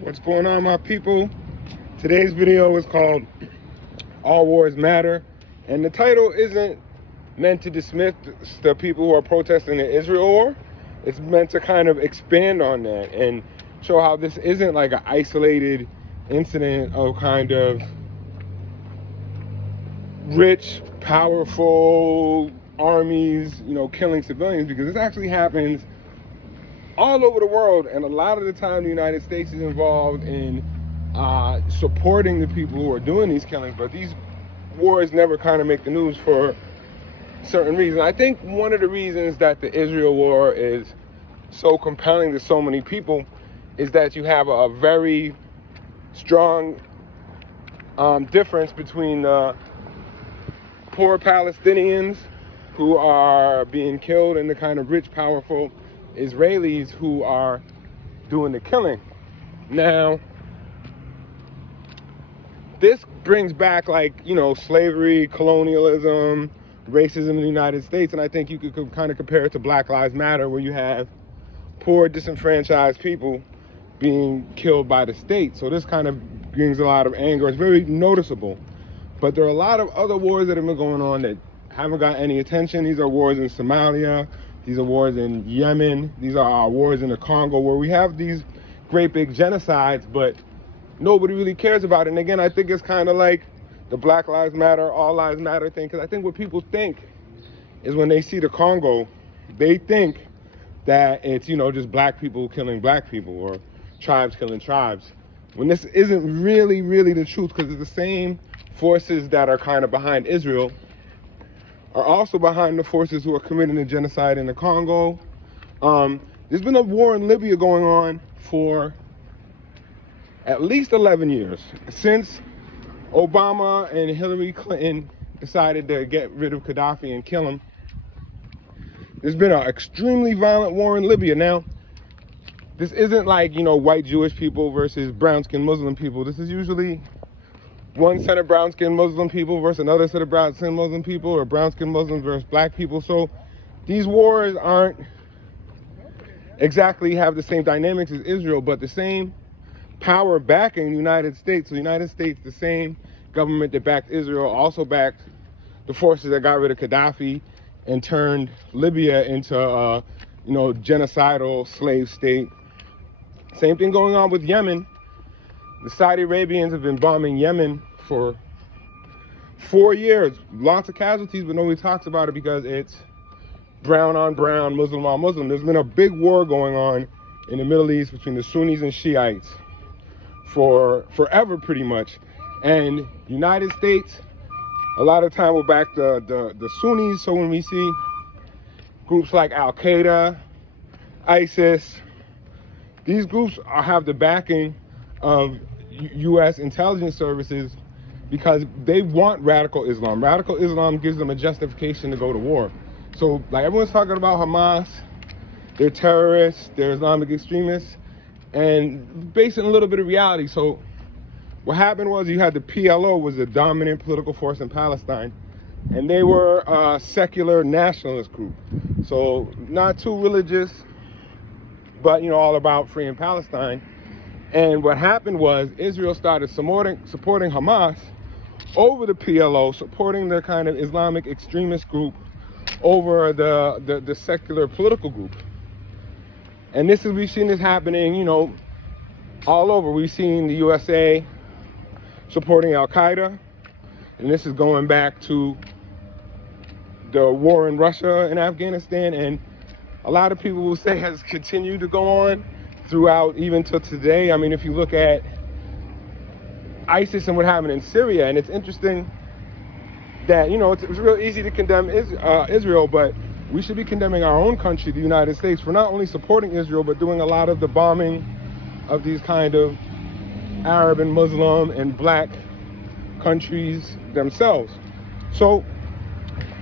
What's going on, my people? Today's video is called All Wars Matter, and the title isn't meant to dismiss the people who are protesting the Israel war. It's meant to kind of expand on that and show how this isn't like an isolated incident of kind of rich, powerful armies, killing civilians, because this actually happens all over the world, and a lot of the time the United States is involved in supporting the people who are doing these killings, but these wars never kind of make the news for certain reasons. I think one of the reasons that the Israel war is so compelling to so many people is that you have a very strong difference between the poor Palestinians who are being killed and the kind of rich, powerful Israelis who are doing the killing. Now, this brings back slavery, colonialism, racism in the United States, and I think you could kind of compare it to Black Lives Matter, where you have poor, disenfranchised people being killed by the state. So this kind of brings a lot of anger. It's very noticeable. But there are a lot of other wars that have been going on that haven't got any attention. These are wars in Somalia. These are wars in Yemen. These are our wars in the Congo, where we have these great big genocides, but nobody really cares about it. And again, I think it's kind of like the Black Lives Matter, All Lives Matter thing, because I think what people think is when they see the Congo, they think that it's, just black people killing black people or tribes killing tribes, when this isn't really the truth, because it's the same forces that are kind of behind Israel are also behind the forces who are committing the genocide in the Congo. There's been a war in Libya going on for at least 11 years, since Obama and Hillary Clinton decided to get rid of Gaddafi and kill him. There's been an extremely violent war in Libya. Now, this isn't like, white Jewish people versus brown-skinned Muslim people. This is usually one set of brown-skinned Muslim people versus another set of brown-skinned Muslim people, or brown-skinned Muslims versus black people. So these wars aren't exactly have the same dynamics as Israel, but the same power backing the United States. So the United States, the same government that backed Israel, also backed the forces that got rid of Gaddafi and turned Libya into a genocidal slave state. Same thing going on with Yemen. The Saudi Arabians have been bombing Yemen for 4 years. Lots of casualties, but nobody talks about it because it's brown on brown, Muslim on Muslim. There's been a big war going on in the Middle East between the Sunnis and Shiites for forever, pretty much. And United States, a lot of time will back the Sunnis. So when we see groups like Al-Qaeda, ISIS, these groups have the backing of U.S. intelligence services because they want radical Islam. Radical Islam gives them a justification to go to war. So like everyone's talking about Hamas, they're terrorists, they're Islamic extremists, and based on a little bit of reality. So what happened was you had the PLO was the dominant political force in Palestine, and they were a secular nationalist group. So not too religious, but all about freeing Palestine. And what happened was Israel started supporting Hamas over the PLO, supporting the kind of Islamic extremist group over the secular political group. And we've seen this happening, all over. We've seen the USA supporting Al-Qaeda, and this is going back to the war in Russia and Afghanistan, and a lot of people will say has continued to go on throughout even to today. I mean, if you look at ISIS and what happened in Syria, and it's interesting that, it's real easy to condemn Israel, but we should be condemning our own country, the United States, for not only supporting Israel, but doing a lot of the bombing of these kind of Arab and Muslim and black countries themselves. So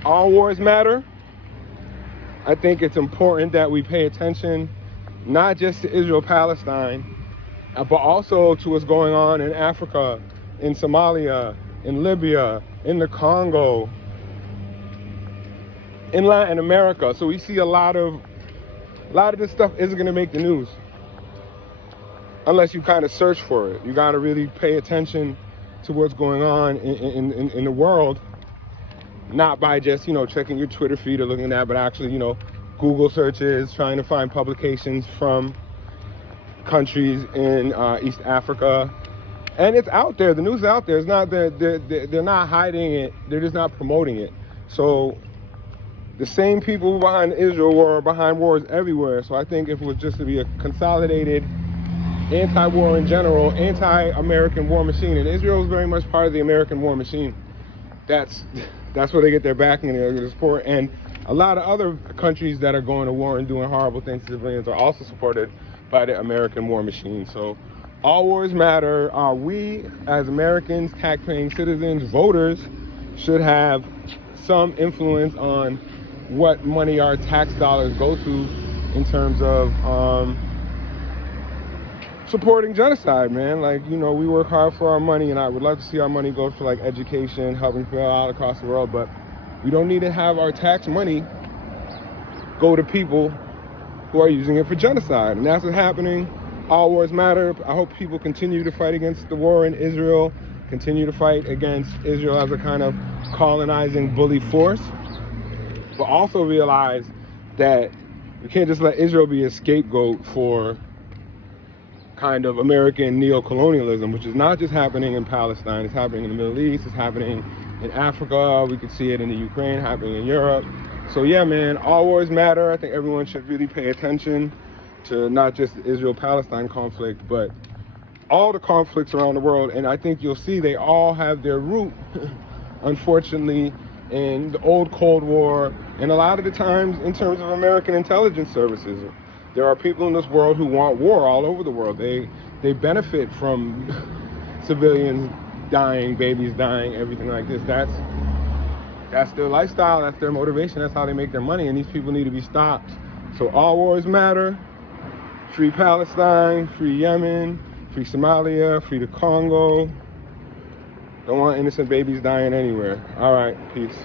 all wars matter. I think it's important that we pay attention not just to Israel-Palestine, but also to what's going on in Africa, in Somalia, in Libya, in the Congo, in Latin America. So we see a lot of this stuff isn't going to make the news. unless you kind of search for it. You got to really pay attention to what's going on in the world, not by just, checking your Twitter feed or looking at that, but actually, Google searches, trying to find publications from countries in East Africa. And it's out there. The news is out there. It's not they're not hiding it. They're just not promoting it. So the same people behind Israel were behind wars everywhere. So I think if it was just to be a consolidated anti-war in general, anti-American war machine, and Israel is very much part of the American war machine. That's where they get their backing and their support. And a lot of other countries that are going to war and doing horrible things to civilians are also supported by the American war machine. So all wars matter. We, as Americans, tax-paying citizens, voters, should have some influence on what money our tax dollars go to in terms of supporting genocide, man. Like, we work hard for our money, and I would love to see our money go for like education, helping people out across the world, but we don't need to have our tax money go to people who are using it for genocide. And that's what's happening. All wars matter. I hope people continue to fight against the war in Israel, continue to fight against Israel as a kind of colonizing bully force, but also realize that we can't just let Israel be a scapegoat for kind of American neo-colonialism, which is not just happening in Palestine. It's happening in the Middle East. It's happening in Africa. We could see it in the Ukraine, happening in Europe. So yeah, man, all wars matter. I think everyone should really pay attention to not just the Israel-Palestine conflict, but all the conflicts around the world. And I think you'll see they all have their root, unfortunately, in the old Cold War, and a lot of the times in terms of American intelligence services. There are people in this world who want war all over the world. They benefit from civilians dying, babies dying, everything like this. That's their lifestyle, that's their motivation, that's how they make their money, and these people need to be stopped. So all wars matter. Free Palestine, free Yemen, free Somalia, free the Congo. Don't want innocent babies dying anywhere. All right, peace.